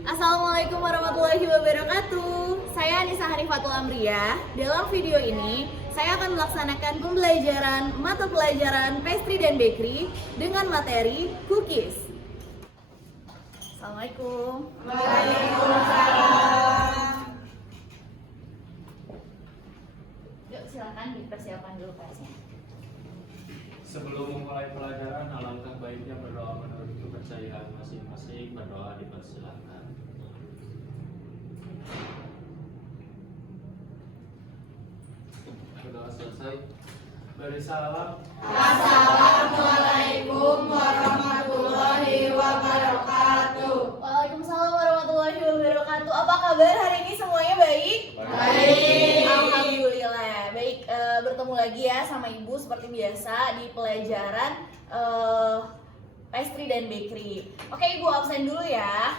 Assalamualaikum warahmatullahi wabarakatuh. Saya Anissa Hanifatul Amriyah. Dalam video ini, saya akan melaksanakan pembelajaran mata pelajaran pastry dan bakery dengan materi cookies. Assalamualaikum. Waalaikumsalam. Yuk, silakan dipersiapkan dulu kelasnya. Sebelum memulai pelajaran, alangkah baiknya berdoa menurut kepercayaan masing-masing. Berdoa dipersilakan. Berdoa selesai. Beri salam. Assalamualaikum warahmatullahi wabarakatuh. Waalaikumsalam warahmatullahi wabarakatuh. Apa kabar hari ini semuanya baik? Baik. Alhamdulillah. Baik, bertemu lagi ya sama Ibu seperti biasa di pelajaran pastry dan bakery. Oke, Ibu absen dulu ya.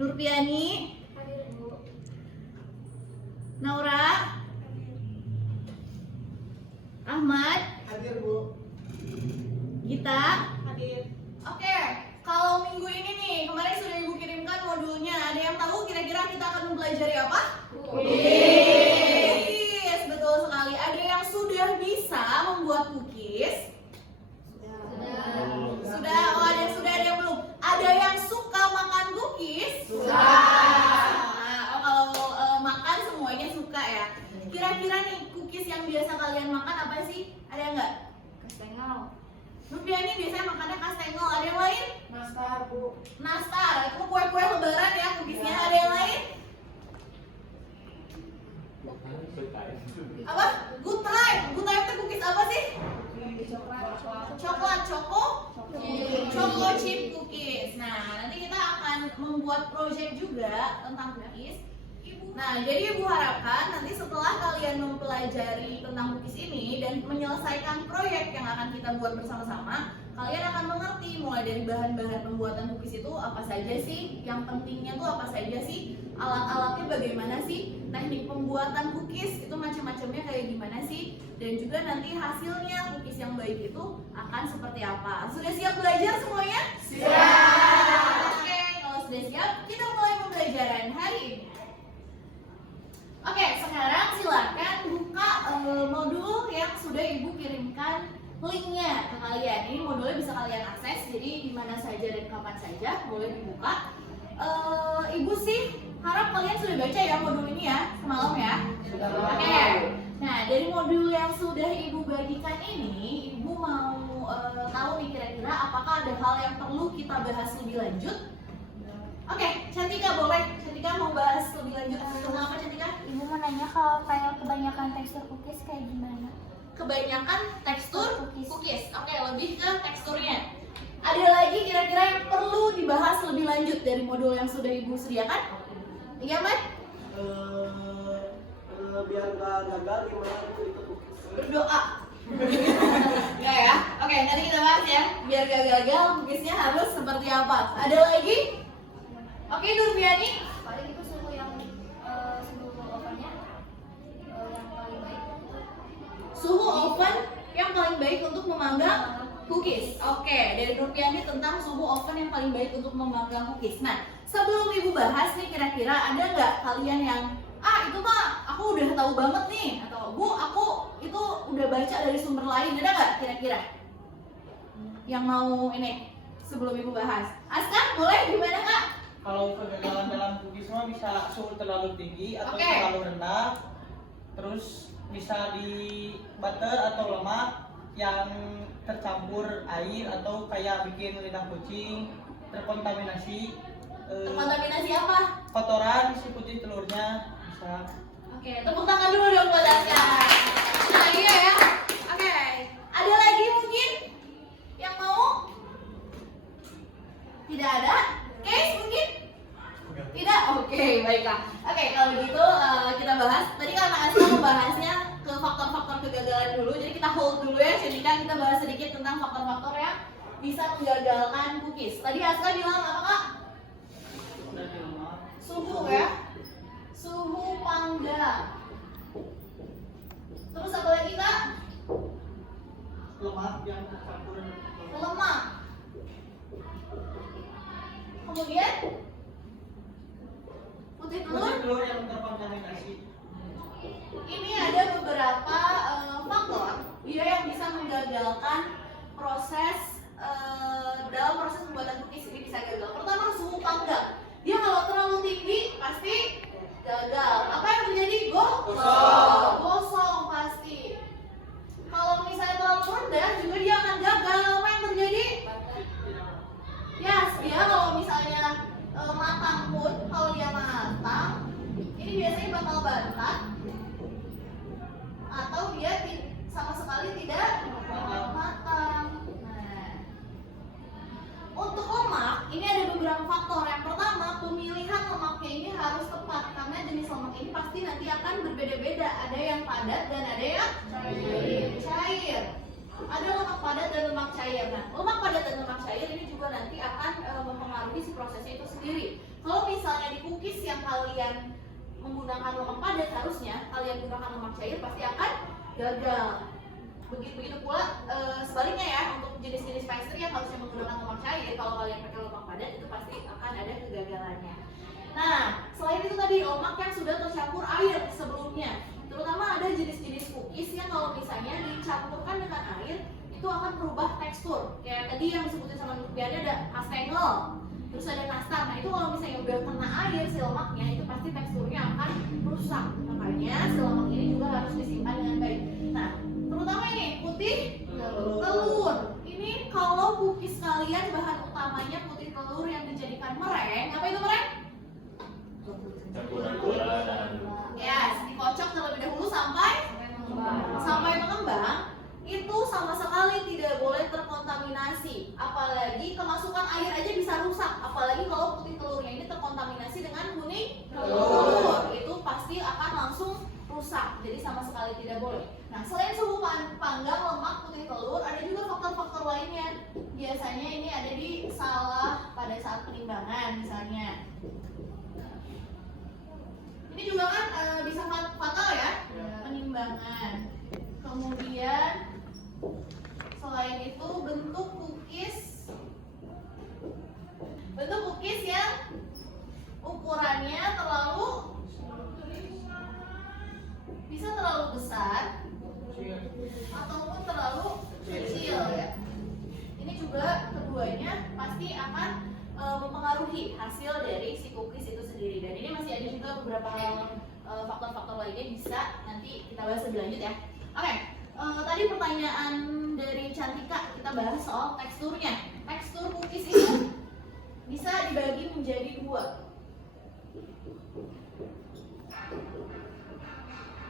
Nurpiani, Hadir, Bu. Naura, Ahmad, Hadir, Bu. Gita. Hadir. Oke, kalau minggu ini nih, kemarin sudah Ibu kirimkan modulnya. Ada yang tahu kira-kira kita akan mempelajari apa? Cookies, betul sekali. Ada yang sudah bisa membuat cookies? Sudah. Oh, ada yang sudah, ada yang belum. Ada yang suka makan cookies? Nah, oh, kalau makan semuanya suka ya. Kira-kira nih cookies yang biasa kalian makan apa sih? Ada nggak? Kastengel. Nurpiani biasanya makannya kastengel. Ada yang lain? Nastar, Bu. Nastar. Itu kue-kue lebaran ya cookiesnya. Ada yang lain? Apa? Good time. Good time itu cookies apa sih? Coklat, choco chip cookies. Nah, nanti kita akan membuat project juga tentang cookies. Nah, jadi Ibu harapkan nanti setelah kalian mempelajari tentang cookies ini dan menyelesaikan proyek yang akan kita buat bersama-sama, kalian akan mengerti mulai dari bahan-bahan pembuatan cookies itu apa saja sih, yang pentingnya tuh apa saja sih, alat-alatnya bagaimana sih, teknik pembuatan cookies itu macam-macamnya kayak gimana sih, dan juga nanti hasilnya cookies yang baik itu akan seperti apa. Sudah siap belajar semuanya? Siap. Oke, kalau sudah siap, kita mulai pembelajaran hari ini. Oke, sekarang silakan buka modul yang sudah Ibu kirimkan linknya ke kalian. Ini modulnya bisa kalian akses, jadi di mana saja dan kapan saja boleh dibuka. Ibu sih harap kalian sudah baca ya modul ini ya semalam ya. Oke. Nah, dari modul yang sudah Ibu bagikan ini, Ibu mau tahu nih kira-kira apakah ada hal yang perlu kita bahas lebih lanjut? Oke, Cantika boleh. Cantika mau bahas lebih lanjut tentang apa, Cantika? Ibu mau nanya kalau kayak kebanyakan tekstur cookies kayak gimana? Kebanyakan tekstur cookies. Oke, lebih ke teksturnya. Ada lagi kira-kira yang perlu dibahas lebih lanjut dari modul yang sudah Ibu sediakan? Iya, Mat? Biar nggak gagal gimana Bu itu cookies? Berdoa. Ya ya. Oke, nanti kita bahas ya. Biar gak gagal, cookiesnya harus seperti apa. Ada lagi? Oke, Nurpiani. Paling itu suhu yang suhu ovennya yang paling baik. Suhu oven yang paling baik untuk memanggang cookies. Oke, dari Nurpiani tentang suhu oven yang paling baik untuk memanggang cookies. Nah, sebelum Ibu bahas nih, kira-kira ada nggak kalian yang itu mah aku udah tahu banget nih, atau Bu, aku itu udah baca dari sumber lain, ada nggak kira-kira yang mau ini sebelum Ibu bahas? Aska, boleh gimana Kak? Kalau kegagalan dalam cookies mah bisa suhu terlalu tinggi atau Oke. terlalu rendah, terus bisa di butter atau lemak yang tercampur air atau kayak bikin lidah kucing, terkontaminasi Terkontaminasi apa? kotoran si putih telurnya bisa. Oke, tepuk tangan dulu dong buat Aska. Nah, iya ya. Oke, ada lagi mungkin yang mau? Tidak ada? Case mungkin? Tidak? Oke, baiklah. Oke, kalau begitu kita bahas. Tadi karena Aska membahasnya ke faktor-faktor kegagalan dulu, jadi kita hold dulu ya. Jadi kan kita bahas sedikit tentang faktor-faktor yang bisa menggagalkan cookies. Tadi Aska bilang apa Kak? Suhu ya. Suhu panggang. Terus apa lagi Kak? Lemak yang tercampur Lemak. Kemudian putih telur. telur yang terkontaminasi. Ini ada beberapa faktor dia yang bisa menggagalkan proses dalam proses pembuatan cookies ini bisa gagal. Pertama, suhu panggang. Dia kalau terlalu tinggi pasti gagal. Apa yang terjadi? Gosong pasti. Kalau misalnya terlalu rendah juga dia akan gagal. Apa yang terjadi? Yes, dia kalau misalnya matang pun, kalau dia matang, ini biasanya bakal bantat atau dia sama sekali tidak matang. Nah, untuk lemak ini ada beberapa faktor. Yang pertama, pemilihan lemaknya ini harus tepat karena jenis lemak ini pasti nanti akan berbeda-beda. Ada yang padat dan ada yang cair. Ada lemak padat dan lemak cair. Nah, lemak padat dan lemak cair ini juga nanti akan mempengaruhi si prosesnya itu sendiri. Kalau misalnya di cookies yang kalian menggunakan lemak padat, harusnya kalian gunakan lemak cair pasti akan gagal. Begitu pula sebaliknya ya, untuk jenis-jenis pastry yang harusnya menggunakan lemak cair, kalau kalian pakai lemak padat itu pasti akan ada kegagalannya. Nah, selain itu tadi lemak yang sudah tercampur air sebelumnya, terutama ada jenis-jenis cookies yang kalau misalnya dicampurkan dengan air itu akan berubah tekstur. Kayak tadi yang disebutin sama Nurbiani ada kastengel, terus ada nastar. Nah itu kalau misalnya udah kena air si lemaknya itu pasti teksturnya akan rusak. Makanya si lemak ini juga harus disimpan dengan baik. Nah terutama ini putih telur. Ini kalau cookies kalian bahan utamanya putih telur yang dijadikan meringue, apa itu meringue? Campuran gula dan Yes, dikocok terlebih dahulu sampai mengembang. Itu sama sekali tidak boleh terkontaminasi. Apalagi kemasukan air aja bisa rusak. Apalagi kalau putih telurnya ini terkontaminasi dengan kuning telur, itu pasti akan langsung rusak. Jadi sama sekali tidak boleh. Nah, selain suhu panggang, lemak, putih telur, ada juga faktor-faktor lainnya. Biasanya ini ada di salah pada saat penimbangan misalnya. Ini juga kan bisa fatal ya, penimbangan. Kemudian selain itu bentuk cookies yang ukurannya bisa terlalu besar ataupun terlalu kecil ya. Ini juga keduanya pasti akan mempengaruhi hasil dari si cookies itu sendiri. Dan ini masih ada juga beberapa faktor-faktor lainnya bisa nanti kita bahas lebih lanjut ya. Oke, tadi pertanyaan dari Cantika kita bahas soal teksturnya. Tekstur cookies itu bisa dibagi menjadi dua.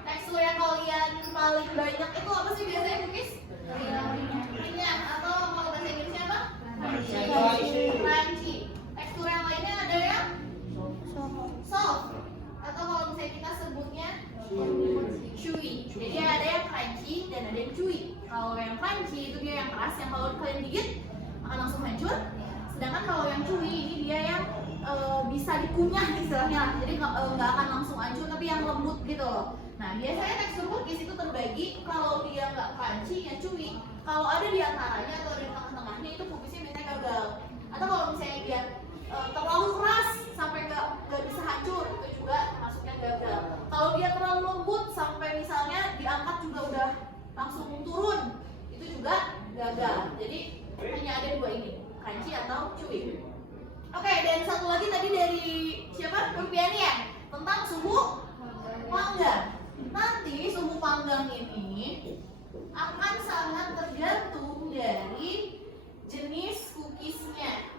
Tekstur yang kalian paling banyak itu apa sih biasanya cookies? Renyah atau kalau bahasa Inggrisnya apa? Crunchy. Tekstur yang lainnya ada yang soft atau kalau misalnya kita sebutnya chewy. Jadi ada yang crunchy dan ada yang chewy. Kalau yang crunchy itu dia yang keras, yang kalau kalian gigit akan langsung hancur. Sedangkan kalau yang chewy ini dia yang bisa dikunyah istilahnya. Jadi nggak akan langsung hancur tapi yang lembut gitu loh. Nah biasanya tekstur cookies itu terbagi kalau dia nggak crunchy ya chewy. Kalau ada di antaranya atau di tengah-tengahnya itu cookiesnya biasanya gagal. Atau kalau misalnya dia terlalu keras sampai nggak bisa hancur itu juga masuknya gagal. Kalau dia terlalu lembut sampai misalnya diangkat juga udah langsung turun itu juga gagal. Jadi hanya ada dua ini, crunchy atau chewy. Oke, dan satu lagi tadi dari siapa? Rupiani ya? Tentang suhu panggang. Nanti suhu panggang ini akan sangat tergantung dari jenis cookiesnya.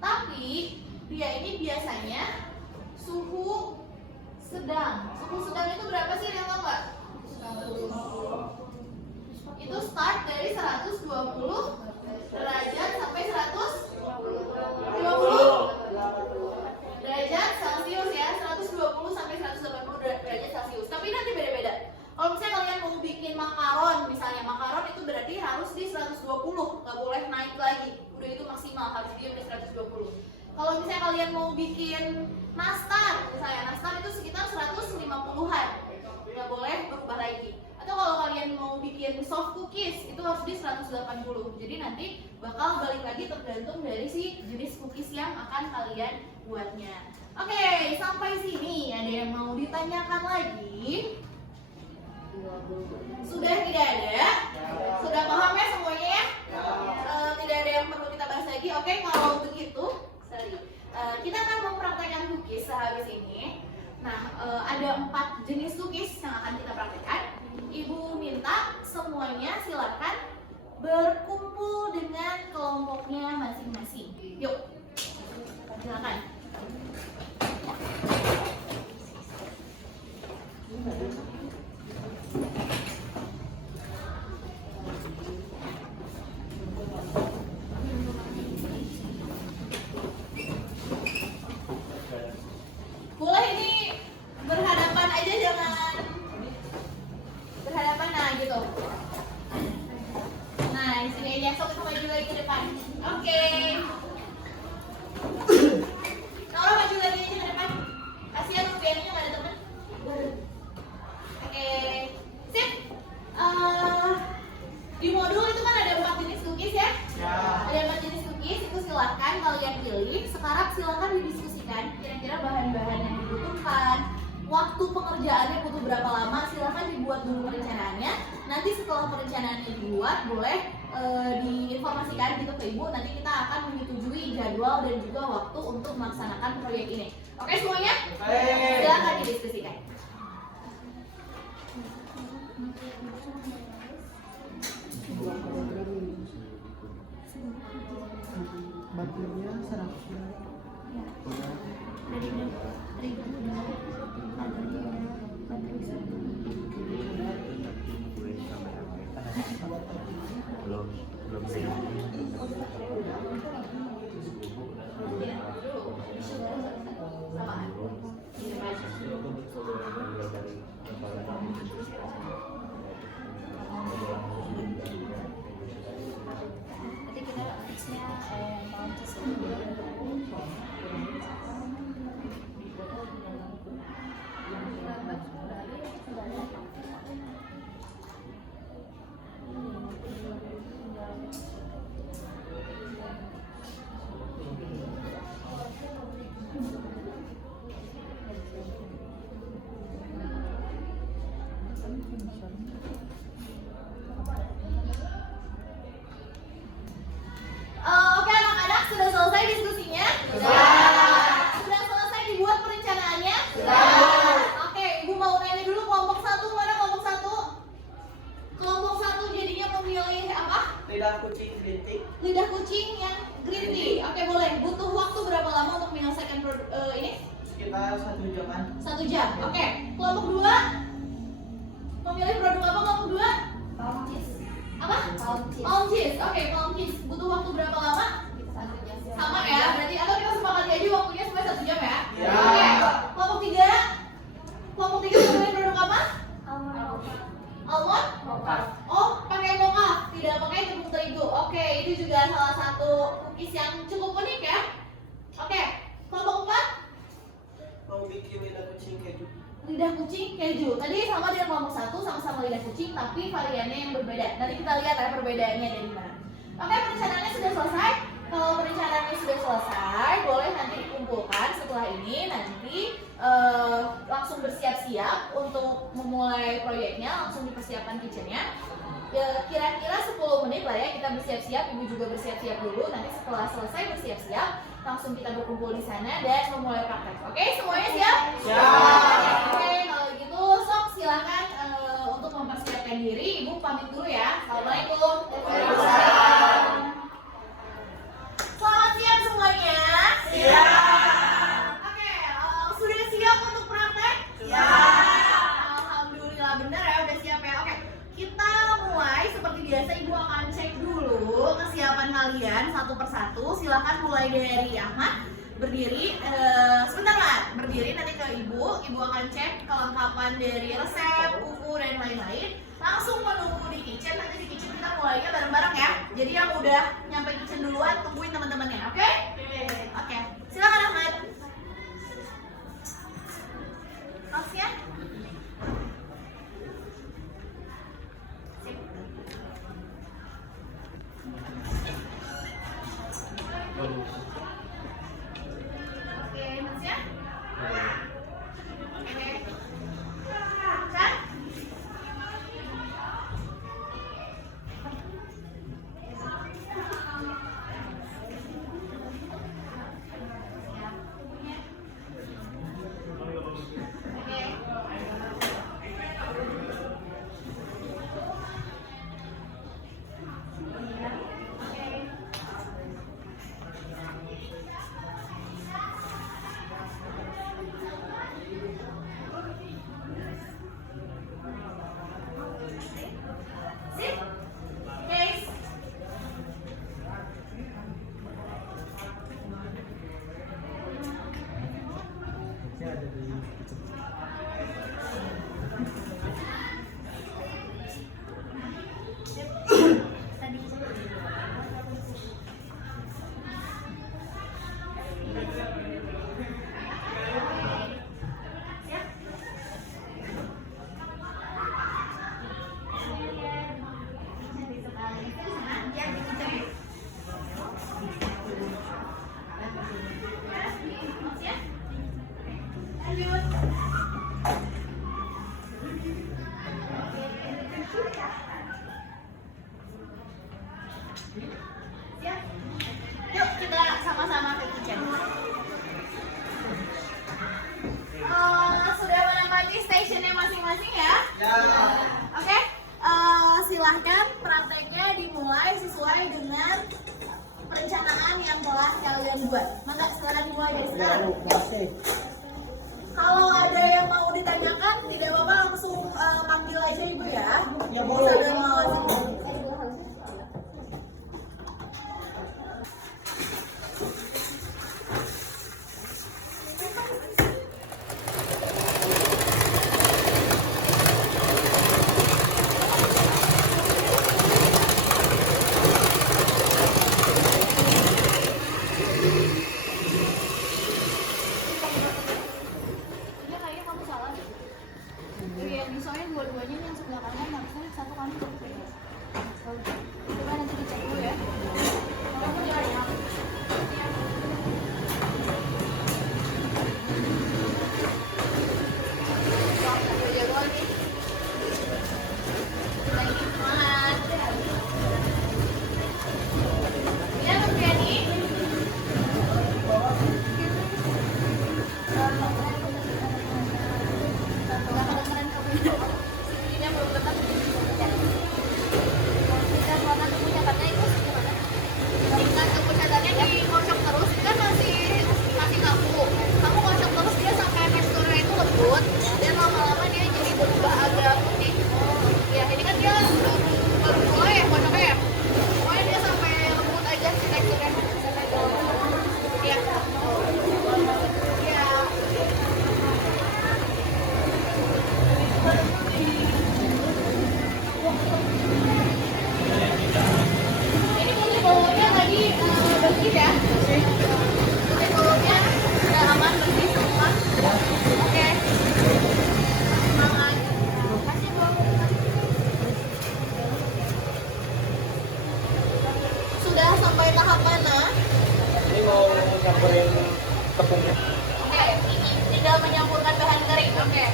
Tapi dia ini biasanya suhu sedang. Suhu sedang itu berapa sih yang tahu nggak? Itu start dari 120 derajat sampai 120 derajat Celcius ya, 120 sampai 180 derajat Celcius. Tapi nanti beda-beda. Kalau misalnya kalian mau bikin makaron, misalnya makaron itu berarti harus di 120, nggak boleh naik lagi. Udah itu maksimal, harus diam di 120. Kalau misalnya kalian mau bikin nastar, misalnya nastar itu sekitar 150-an, nggak boleh berubah lagi. Atau kalau kalian mau bikin soft cookies itu harus di 180. Jadi nanti bakal balik lagi tergantung dari si jenis cookies yang akan kalian buatnya. Oke, sampai sini ada yang mau ditanyakan lagi? Sudah tidak ada? Sudah paham ya semuanya ya? Tidak ada yang perlu kita bahas lagi. Oke, kalau begitu, kita akan mempraktekkan cookies sehabis ini. Nah, ada 4 jenis cookies yang akan kita praktekkan. Ibu minta semuanya silakan berkumpul dengan kelompoknya masing-masing. Yuk, silakan. Boleh ini berhadapan aja, jangan berhadapan, nah gitu. Nah, di sini aja, sok kita maju lagi ke depan. Oke. Nora maju lagi aja ke depan. Kasihan Rupiahnya nggak ada teman. Oke, sip. Di modul itu kan ada 4 jenis cookies ya? Ada 4 jenis cookies, itu silahkan kalian pilih. Sekarang silahkan didiskusikan kira-kira bahan-bahan yang dibutuhkan, waktu pengerjaannya butuh berapa lama, silahkan dibuat dulu perencanaannya. Nanti setelah perencanaannya dibuat, boleh diinformasikan gitu ke ibu. Nanti kita akan menyetujui jadwal dan juga waktu untuk melaksanakan proyek ini. Oke semuanya? Silahkan didiskusikan. Batunya 100. belum Nanti kita nextnya Mounties. Oke anak-anak, sudah selesai diskusinya? Sudah selesai dibuat perencanaannya? Oke, ibu mau nanya dulu kelompok 1, mana kelompok 1? Kelompok 1 jadinya memilih apa? Lidah kucing kritik. Lidah kucing yang green tea. Oke, boleh. Butuh waktu berapa lama untuk menyelesaikan ini? Sekitar 1 jaman. 1 jam. Oke. Kelompok 2 memilih produk apa kelompok 2? Mounties. Apa? Mounties. Palm cheese. Oke, palm cheese. Butuh waktu berapa lama? 1 jam. Sama ya. Berarti atau kita sepakati aja waktunya sampai 1 jam ya? Ya. Oke. Kelompok 3. Kelompok 3 memilih produk apa? Almond? Oh, pakai mocha, tidak pakai tepung terigu. Oke, itu juga salah satu cookies yang cukup unik ya. Oke, kelompok 4 Mau bikin lidah kucing keju. lidah kucing keju. Tadi sama dengan kelompok 1, sama-sama lidah kucing, tapi variannya yang berbeda. Nanti kita lihat ya perbedaannya dari mana. Oke, perencanaannya sudah selesai. Kalau perencanaannya sudah selesai, boleh nanti dikumpulkan setelah ini. Nanti langsung bersiap-siap untuk memulai proyeknya, langsung dipersiapkan kitchennya. Ya, kira-kira 10 menit lah ya kita bersiap-siap, ibu juga bersiap-siap dulu. Nanti setelah selesai bersiap-siap, langsung kita berkumpul di sana dan memulai praktek. Oke, semuanya siap? Siap. Oke, kalau gitu sok silakan untuk mempersiapkan diri. Ibu pamit dulu ya. Assalamualaikum. Selamat siang semuanya. Oke, sudah siap untuk praktek? Alhamdulillah benar ya, udah siap ya. Oke, kita mulai seperti biasa. Ibu akan cek dulu kesiapan kalian satu persatu. Silakan mulai dari Ahmad. Berdiri, sebentar lah, berdiri nanti ke ibu akan cek kelengkapan dari resep, buku dan lain-lain. Langsung menunggu di kitchen, nanti di kitchen kita mulainya bareng-bareng ya. Jadi yang udah nyampe kitchen duluan, tungguin teman-temannya, oke? Oke, silakan Ahmad. Yuk kita sama-sama ke kitchen. Sudah menempati stationnya masing-masing ya? Ya. Oke, silahkan prakteknya dimulai sesuai dengan perencanaan yang telah kalian buat. Maka silakan dimulai dari sekarang. Kalau ada yang mau ditanyakan, tidak apa-apa langsung panggil aja ibu ya. Ya, boleh. Sambil ngawasin. Iya kayaknya kamu salah deh. Iya, soalnya dua-duanya yang sebelah kanan harusnya satu kami berbeda. Coba nanti dicek dulu ya. Kamu jangan ya. Jadwal nih. Lagi semangat. Ya, Mas Fiani. Ini belum tetap. Kita warna tubuh catatnya itu gimana? Tingkat kepecatannya dikocok terus kan masih kaku. Kamu kocok terus dia sampai teksturnya itu lembut dan lama-lama dia jadi berubah agak putih. Ya ini kan dia baru mulai ya kocoknya ya. Pokoknya dia sampai lembut aja si teksturnya. Ya. Ya. Ini putih bawahnya tadi bersih ya. Putih bawahnya sudah aman, bersih semua. Oke. Semangat. Kasih bawang. Sudah sampai tahap mana? Ini mau campurin tepungnya. Oke, tinggal menyampurkan bahan kering. Oke.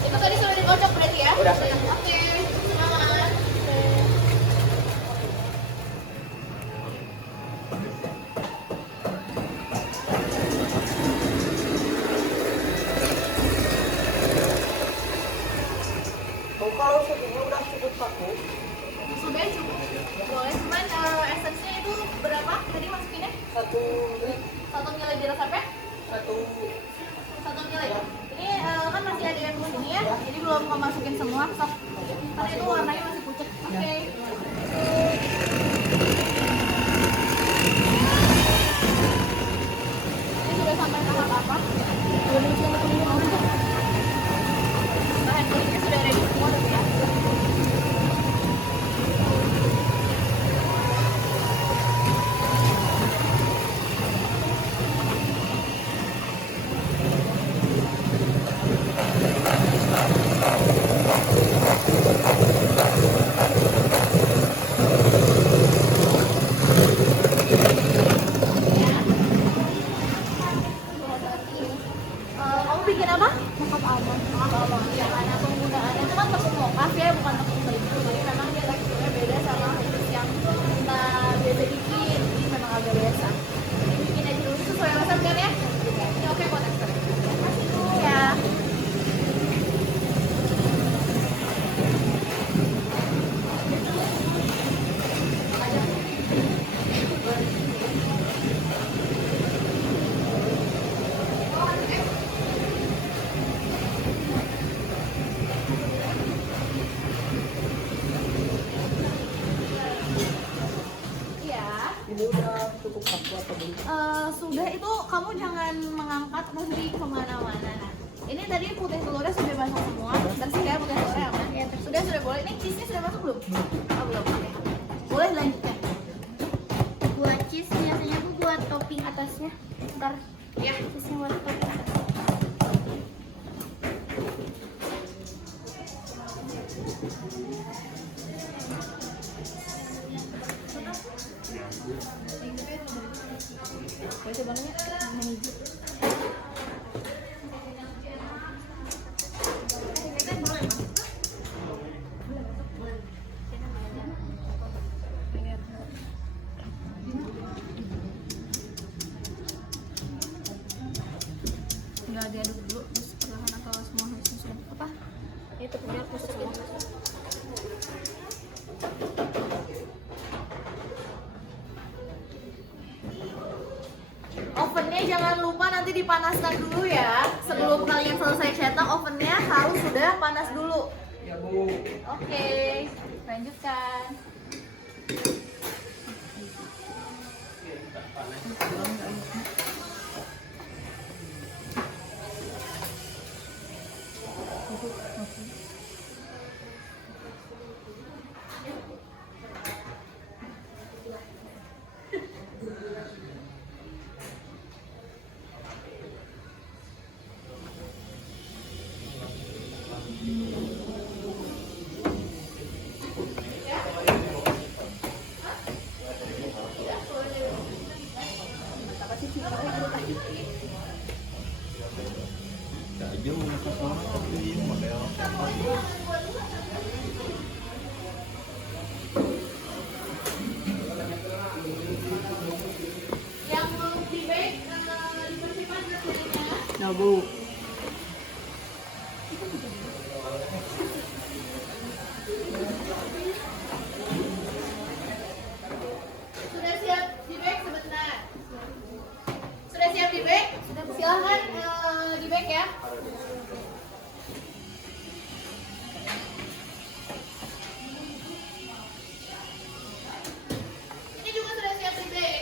Itu tadi sudah dikocok berarti ya? Udah. Oke, semangat. Oh, kalau sebelumnya udah cukup paku. Sudah cukup. Boleh, cuman esensinya itu berapa? Tadi masukinnya? 1 mili diresapnya? 1 mili. Ini kan masih ada yang di sini ya, jadi belum masukin semua. Sok. Karena itu warnanya masih pucat. Oke. Ini sudah sampai tahap apa? Bahan kulitnya sudah ready semua tapi ya. Kamu bikin apa? Mokap almond. Ya, karena penggunaannya itu kan tepung mokaf ya, bukan tepung terigu. Jadi memang dia teksturnya beda sama khusus yang kita biasa bikin. Jadi memang agak biasa. Jadi bikin aja dulu sesuai resep kan ya? Ini oke kok teksturnya. Kasih dulu ya. Iya. Ini udah cukup paku atau belum? Sudah itu kamu jangan mengangkat musik kemana-mana. Nah, ini tadi putih telurnya sudah masuk semua. Bersih ya putih telurnya aman. Sudah boleh. Ini cheese-nya sudah masuk belum? Oh belum. Oke. Boleh lanjutkan. tasnya. Ntar Ya. tasnya buat foto. Coba namanya warna hijau. Nggak diaduk dulu, terus perlahan atau semua harus sudah apa? Itu biar tusuk semua. Ovennya jangan lupa nanti dipanaskan dulu ya. Sebelum kalian selesai cetak, ovennya harus sudah panas dulu. Ya Bu. Oke, lanjutkan. Yang belum di bake dibersihkan nasinya. Ya Bu. Sudah siap di bake sebentar. Sudah siap di bake? Silahkan di bake ya. Ini juga sudah siap di bake.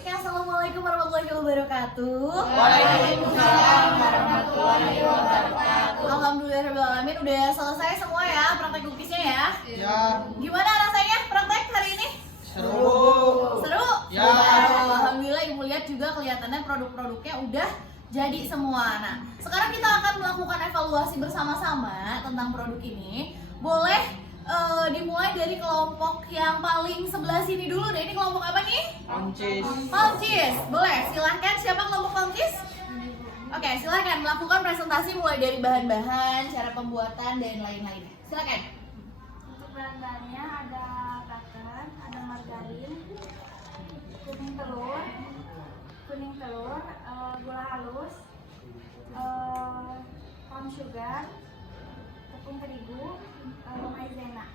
Oke, assalamualaikum warahmatullahi wabarakatuh. Waalaikumsalam warahmatullahi wabarakatuh. Alhamdulillahirrahmanirrahim. Udah selesai semua ya praktek cookiesnya ya. Ya, Gimana rasanya praktek hari ini? seru. Seru? Ya. Alhamdulillah Ibu lihat juga kelihatannya produk-produknya udah jadi semua. Nah, sekarang kita akan melakukan evaluasi bersama-sama tentang produk ini. Boleh dimulai dari kelompok yang paling sebelah sini dulu deh. Ini kelompok apa nih? Ancis. Palcis. Boleh, silahkan. Siapa kelompok Palcis? Oke, silahkan melakukan presentasi mulai dari bahan-bahan, cara pembuatan, dan lain-lain. Silahkan. Untuk bahan-bahannya ada butter, ada margarin, kuning telur, gula halus, palm sugar, tepung terigu, maizena.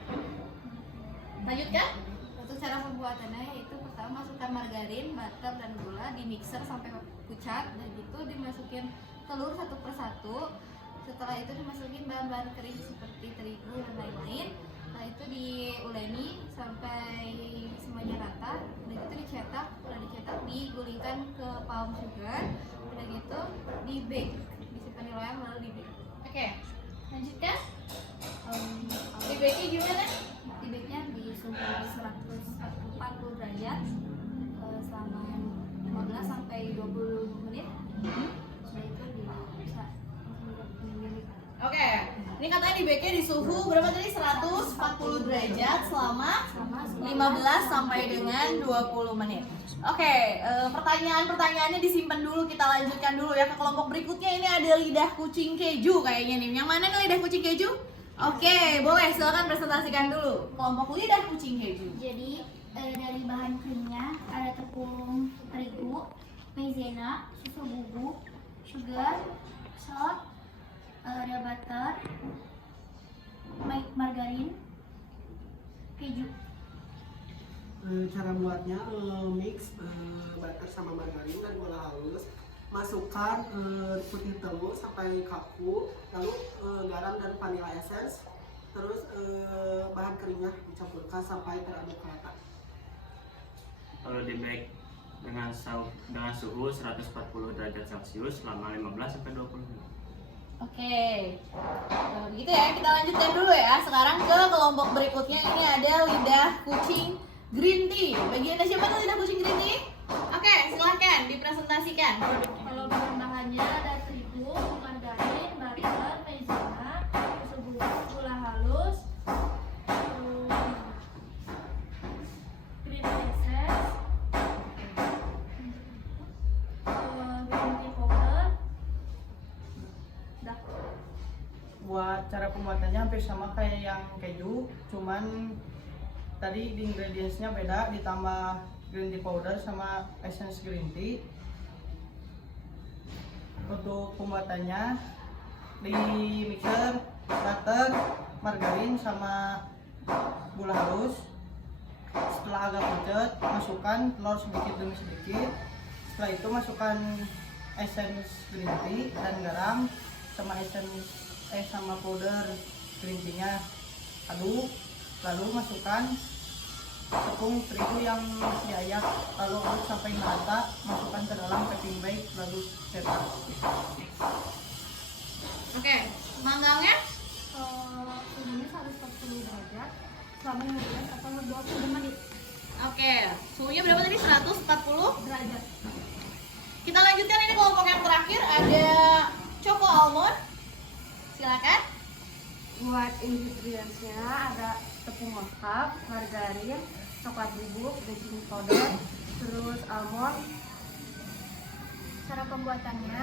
Lanjutkan. Untuk cara pembuatannya yaitu pertama masukkan margarin, butter, dan gula di mixer sampai pucat, dan itu dimasukin telur satu persatu. Setelah itu dimasukin bahan-bahan kering seperti terigu dan lain-lain. Setelah itu diuleni sampai semuanya rata. Udah gitu dicetak, udah dicetak digulingkan ke palm sugar. Udah gitu di bake, disimpan di loyang lalu di bake. Oke, lanjutkan. Di Di bake gimana? bake-nya di suhu 140 derajat selama 15 sampai 20 menit. Setelah itu bisa Oke, ini katanya di bake di suhu berapa tadi? 140 derajat selama 15 sampai dengan 20 menit. Oke, pertanyaan-pertanyaannya disimpan dulu, kita lanjutkan dulu ya ke kelompok berikutnya. Ini ada lidah kucing keju kayaknya nih. Yang mana nih lidah kucing keju? Oke, boleh silakan presentasikan dulu kelompok lidah kucing keju. Jadi dari bahan keringnya ada tepung terigu, maizena, susu bubuk, sugar, salt, ada butter, margarin, keju. Cara buatnya mix butter sama margarin dan gula halus, masukkan putih telur sampai kaku, lalu garam dan vanilla essence, terus bahan keringnya dicampurkan sampai teraduk rata. Kalau di bake dengan suhu 140 derajat Celcius selama 15 sampai 20 menit. Oke, nah, begitu ya. Kita lanjutkan dulu ya. Sekarang ke kelompok berikutnya. Ini ada lidah kucing green tea. Bagian siapa tuh lidah kucing green tea? Oke, silahkan dipresentasikan produknya. Kalau bahan-bahannya ada terigu, margarin, butter, maizena, susu gula halus, green essence, green tea powder. Dah. Buat cara pembuatannya hampir sama kayak yang keju, cuman tadi di ingredientsnya beda, ditambah green tea powder sama essence green tea. Untuk pembuatannya di mixer butter, margarin sama gula halus. Setelah agak pucat, masukkan telur sedikit demi sedikit. Setelah itu masukkan essence green tea dan garam sama sama powder green tea-nya. Aduk, lalu masukkan tepung terigu yang diayak, lalu aduk sampai merata, masukkan ke dalam piping bag, lalu cetak. Oke, manggangnya Suhunya 140 derajat selama 15 atau 20 menit. oke. Suhunya berapa tadi? 140 Derajat. Kita lanjutkan ini kelompok yang terakhir. Ada Choco Almond. Silakan. Buat ingredientsnya ada tepung mocha, margarin, coklat bubuk, baking powder, terus almond. Cara pembuatannya,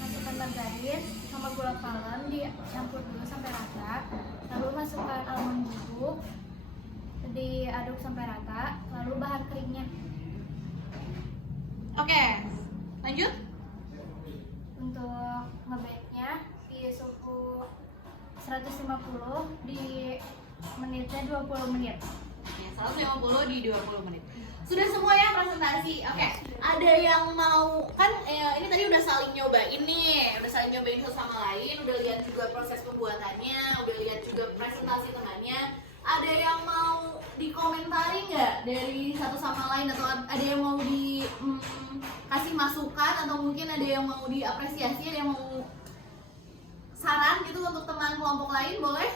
masukkan margarin sama gula palen, dicampur dulu sampai rata, lalu masukkan almond bubuk, diaduk sampai rata, lalu bahan keringnya. Oke, lanjut. Untuk nge-bake-nya di suhu 150 di menitnya 20 menit. Oke, 150 di 20 menit. Sudah semua ya presentasi. Oke, ada yang mau kan ini tadi udah saling nyobain nih, udah saling nyobain satu sama lain, udah lihat juga proses pembuatannya, udah lihat juga presentasi tengahnya. Ada yang mau dikomentari nggak dari satu sama lain, atau ada yang mau kasih masukan, atau mungkin ada yang mau diapresiasi, ada yang mau saran gitu untuk teman kelompok lain, boleh?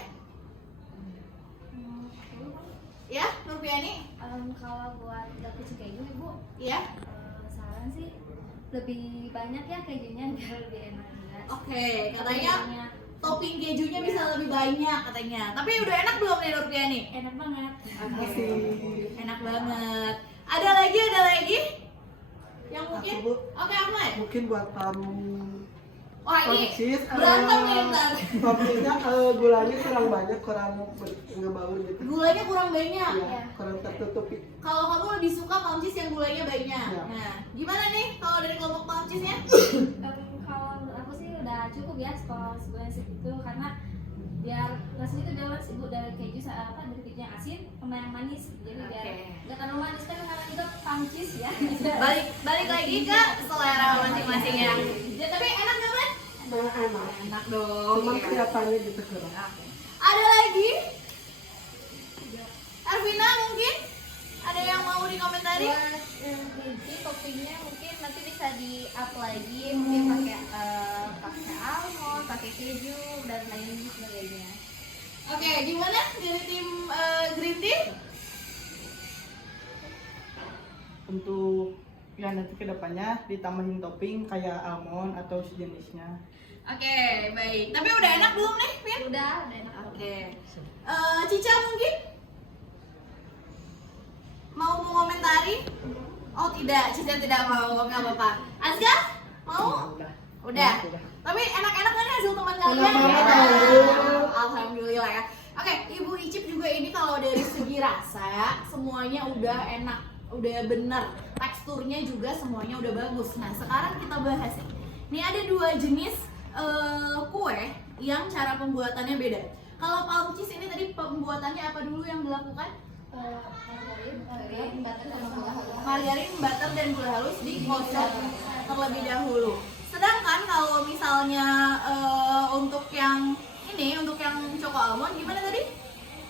Ya, Nurpiani? Kalau buat kucing keju ibu, Iya. saran sih lebih banyak ya kejunya biar lebih enak juga. Oke, katanya topping kejunya bisa lebih banyak katanya. Tapi udah enak belum nih Nurpiani? Enak banget. Oke, enak banget. Ada lagi? Yang mungkin? Aku, Bu. Oke, Ahmad. Mungkin buat kamu Wah, ini cheese, berantem nih ntar. toppingnya gulanya kurang banyak, kurang ngebangun gitu. Gulanya kurang banyak. Ya, kurang tertutupi. Kalau kamu lebih suka pound cheese yang gulanya banyak. Ya. Nah, gimana nih kalau dari kelompok pound cheese-nya? Kalau menurut aku sih udah cukup ya kalau sebulan segitu, karena biar rasanya itu jelas ibu dari keju dari keju yang asin sama yang manis, jadi biar Oke. nggak terlalu manis kan karena itu pancis ya. Balik lagi ke selera masing-masing ya. Ya, tapi enak nggak, Man? Enak. Enak dong. Cuman Ya. kelihatannya gitu kurang. Ada lagi? Arvina mungkin? Ada yang mau dikomentari? Buat keju toppingnya mungkin nanti bisa di up lagi, mungkin pakai almond, pakai keju dan lain sebagainya. Oke, gimana dari tim Green Tea? Untuk ya nanti kedepannya ditambahin topping kayak almond atau sejenisnya. Oke, baik. Tapi udah enak belum nih, Min? Udah enak. Oke. Cica mungkin? Mau mengomentari? Oh tidak, Cica tidak mau, nggak apa-apa. Azka? Mau? Udah. Tapi enak-enak kan hasil teman kalian? Enak banget, Ya. alhamdulillah. Alhamdulillah ya. Oke, Ibu Icip juga ini kalau dari segi rasa semuanya udah enak, udah bener. Teksturnya juga semuanya udah bagus. Nah sekarang kita bahas nih. Ini ada dua jenis kue yang cara pembuatannya beda. Kalau pound cheese ini tadi pembuatannya apa dulu yang dilakukan? Margarin, butter sama gula halus. Margarin, butter dan gula halus dikocok terlebih dahulu. Sedangkan kalau misalnya untuk yang ini, untuk yang choco almond gimana tadi?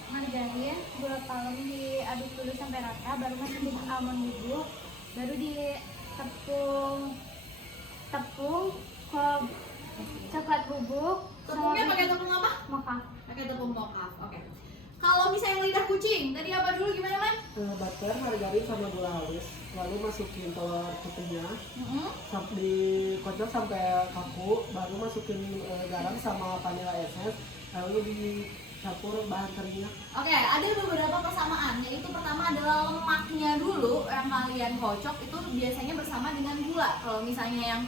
Margarin, gula palen diaduk dulu sampai rata, baru masukin almond bubuk, baru di tepung coklat bubuk. Tepungnya pakai tepung apa? mocha. Pakai tepung mocha. Oke. Kalau misalnya lidah kucing, tadi apa dulu gimana, Man? Butter, margarin sama gula halus. Lalu masukin telur putihnya, sampai dikocok sampai kaku. Baru masukin garam sama vanilla essence. Lalu dicampur bahan keringnya. Oke, ada beberapa persamaan. Yaitu pertama adalah lemaknya dulu yang kalian kocok itu biasanya bersama dengan gula. Kalau misalnya yang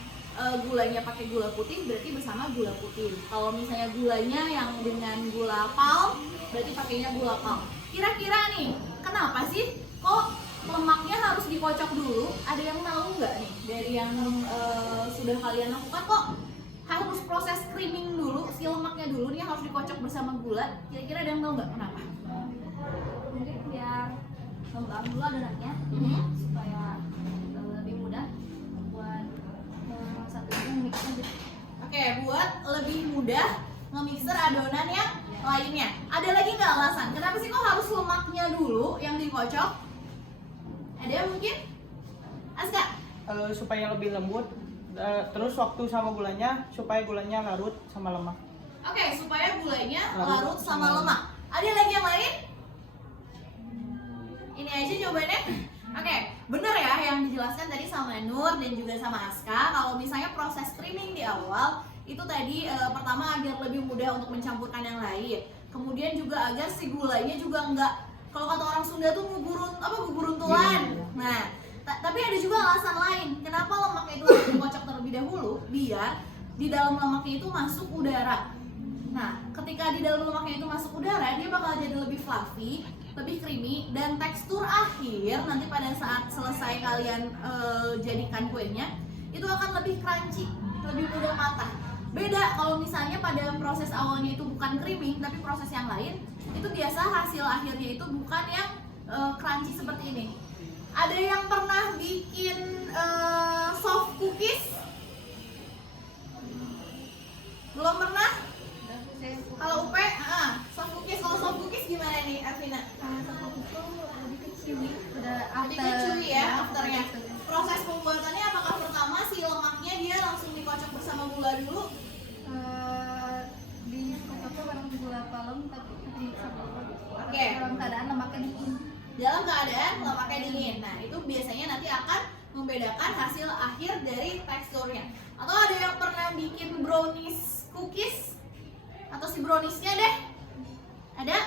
gulanya pakai gula putih berarti bersama gula putih. Kalau misalnya gulanya yang dengan gula palm berarti pakainya gula palm. Kira-kira nih, kenapa sih kok lemaknya harus dikocok dulu? Ada yang tahu nggak nih dari yang sudah kalian lakukan kok harus proses creaming dulu, si lemaknya dulu nih harus dikocok bersama gula? Kira-kira ada yang tahu nggak kenapa? Mungkin biar ngembang dulu adonannya supaya lebih mudah buat satunya mix aja. Oke, buat lebih mudah nge-mixer adonan yang lainnya. Ada lagi nggak alasan? Kenapa sih kok harus lemaknya dulu yang dikocok? Ada mungkin? Aska? Supaya lebih lembut. Terus waktu sama gulanya supaya gulanya larut sama lemak. Oke, supaya gulanya Larut larut sama sama lemak. Ada lagi yang lain? Ini aja jawabannya. Oke, bener ya yang dijelaskan tadi sama Nur dan juga sama Aska. Kalau misalnya proses creaming di awal itu tadi pertama agar lebih mudah untuk mencampurkan yang lain. Kemudian juga agar si gulanya juga enggak, kalau kata orang Sunda tuh guburuntulan. Nah, tapi ada juga alasan lain. Kenapa lemaknya itu harus dikocok terlebih dahulu? Biar di dalam lemaknya itu masuk udara. Nah, ketika di dalam lemaknya itu masuk udara, dia bakal jadi lebih fluffy, lebih creamy, dan tekstur akhir nanti pada saat selesai kalian jadikan kuenya itu akan lebih crunchy, lebih mudah patah. Beda kalau misalnya pada proses awalnya itu bukan creaming tapi proses yang lain, itu biasa hasil akhirnya itu bukan yang crunchy seperti ini. Ada yang pernah bikin soft cookies? Belum pernah? Kalau Upe, soft cookies. Kalau soft cookies gimana nih, Arvina? Tepung itu lebih kecil, udah Lebih kecil ya, afternya. Proses pembuatannya apakah pertama si lemaknya dia langsung dikocok bersama gula dulu? Dikocoknya bareng gula palem tapi Oke. dalam keadaan lemaknya dingin. Dalam keadaan lemaknya dingin. Nah, itu biasanya nanti akan membedakan hasil akhir dari teksturnya. Atau ada yang pernah bikin brownies cookies? Atau si browniesnya deh? Ada?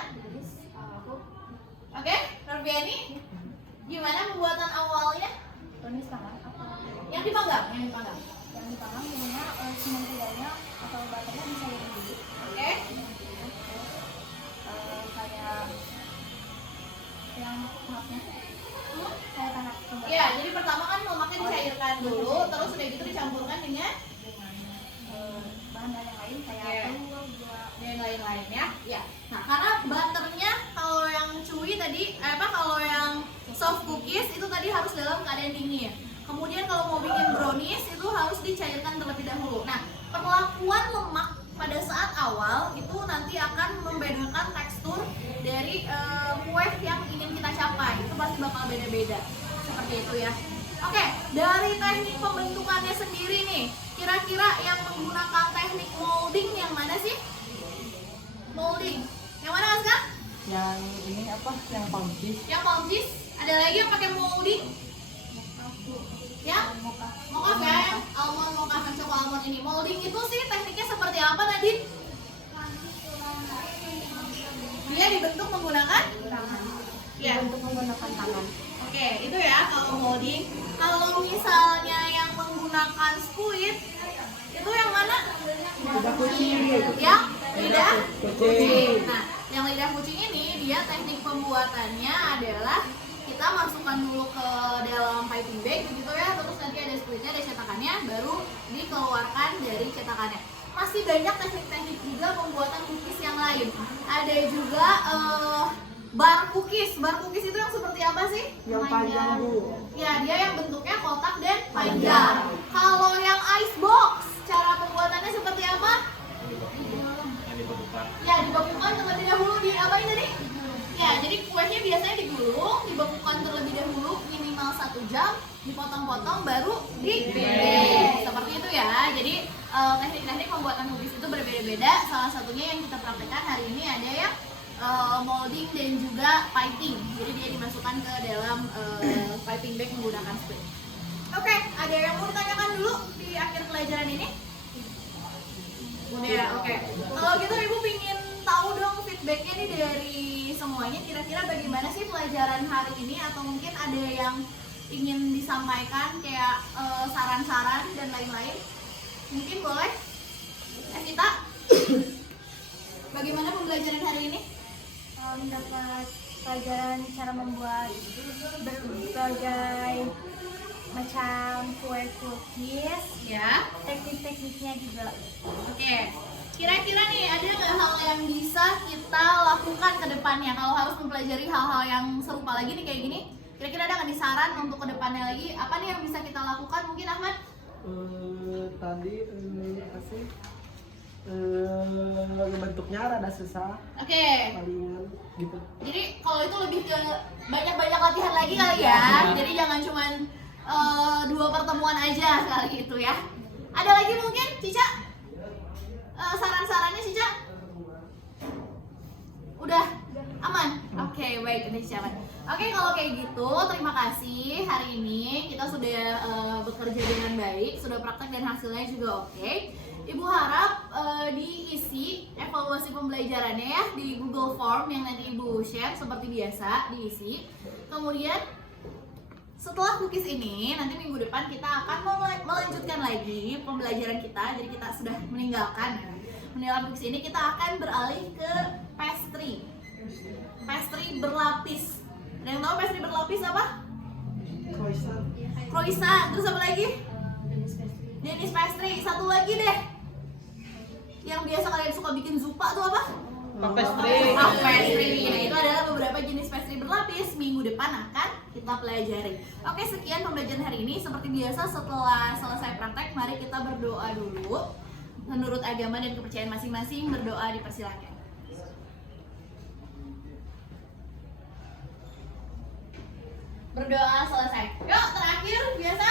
Oke, Norviani? Gimana pembuatan awalnya? Brownies panggang apa? Yang dipanggang, yang dipanggang. Yang dipanggang biasanya sementara atau butternya bisa yang dulu. Oke. Kayak yang tahapnya kayak tahap pembuatan. Ya, jadi pertama kan lemaknya dicairkan dulu, terus udah gitu dicampurkan dengan bahan-bahan yang lain kayak Oke. telur, gula. yang lain-lain ya. Ya. Nah, karena butternya kalau yang chewy tadi, kalau yang soft cookies itu tadi harus dalam keadaan dingin. Kemudian kalau mau bikin brownies itu harus dicairkan terlebih dahulu. Nah, perlakuan lemak pada saat awal itu nanti akan membedakan tekstur dari kue yang ingin kita capai. Itu pasti bakal beda-beda. Seperti itu ya. Oke, dari teknik pembentukannya sendiri nih, kira-kira yang menggunakan teknik molding yang mana sih? Molding. Yang mana, Aska? Yang ini apa? Yang pumpkin. Yang palm cheese. Ada lagi yang pakai molding? Yang mocha kan? Almond mocha dan choco almond ini. Molding itu sih tekniknya seperti apa, Nadine? Dia dibentuk menggunakan Tangan. ya. Untuk menggunakan tangan. Oke, itu ya kalau molding. Kalau misalnya yang menggunakan squid, itu yang mana? Lidah kucing. Yang lidah Kucing. Nah, yang lidah kucing ini dia teknik pembuatannya adalah kita masukkan dulu ke dalam piping bag gitu ya, terus nanti ada squidnya, ada cetakannya, baru dikeluarkan dari cetakannya. Masih banyak teknik-teknik juga pembuatan cookies yang lain. Ada juga bar cookies. Bar cookies itu yang seperti apa sih? Yang panjang bu. Ya, dia yang bentuknya kotak dan panjang. Kalau yang ice box, cara pembuatannya seperti apa? Yang dibekukan. Ya, dibekukan terlebih dahulu di apain tadi? Ya, jadi kuenya biasanya digulung, dibekukan terlebih dahulu minimal 1 jam. dipotong-potong baru di bake. Seperti itu ya. Jadi teknik-teknik pembuatan cookies itu berbeda-beda. Salah satunya yang kita praktekkan hari ini ada yang molding dan juga piping. Jadi dia dimasukkan ke dalam piping bag menggunakan spoon. Oke, ada yang mau ditanyakan dulu di akhir pelajaran ini? Udah, oke. Kalau gitu Ibu pingin tahu dong feedbacknya nih dari semuanya. Kira-kira bagaimana sih pelajaran hari ini? Atau mungkin ada yang ingin disampaikan kayak saran-saran dan lain-lain? Mungkin boleh? Evita? Bagaimana pembelajaran hari ini? Dapat pelajaran cara membuat berbagai macam kue cookies, Ya. teknik-tekniknya juga. Oke. Kira-kira nih ada nggak hal yang bisa kita lakukan ke depannya kalau harus mempelajari hal-hal yang serupa lagi nih kayak gini? Kira-kira ada nggak nih saran untuk ke depannya lagi? Apa nih yang bisa kita lakukan? Mungkin Ahmad? Tadi apa sih? Bentuknya rada susah, Oke. palingan gitu. Jadi kalau itu lebih ke banyak-banyak latihan lagi kali ya. Jadi jangan cuman 2 pertemuan aja kali itu ya. Ada lagi mungkin Cica? Saran-sarannya Cica? Udah aman? Oke, baik, udah Cica aman. Oke, kalau kayak gitu terima kasih. Hari ini kita sudah bekerja dengan baik, sudah praktek dan hasilnya juga oke. Ibu harap diisi evaluasi pembelajarannya ya di Google Form yang nanti Ibu share seperti biasa diisi. Kemudian setelah cookies ini, nanti minggu depan kita akan melanjutkan lagi pembelajaran kita. Jadi kita sudah meninggalkan cookies ini, kita akan beralih ke pastry. Pastry berlapis. Ada yang tahu pastry berlapis apa? Croissant. Croissant. Terus apa lagi? Jenis pastry. Satu lagi deh. Yang biasa kalian suka bikin zupa tuh apa? Puff pastry. Puff pastry. Nah, itu adalah beberapa jenis pastry berlapis. Minggu depan akan kita pelajari. Oke, sekian pembelajaran hari ini. Seperti biasa setelah selesai praktek, mari kita berdoa dulu. Menurut agama dan kepercayaan masing-masing, berdoa dipersilakan. Berdoa selesai. Yuk, terakhir biasa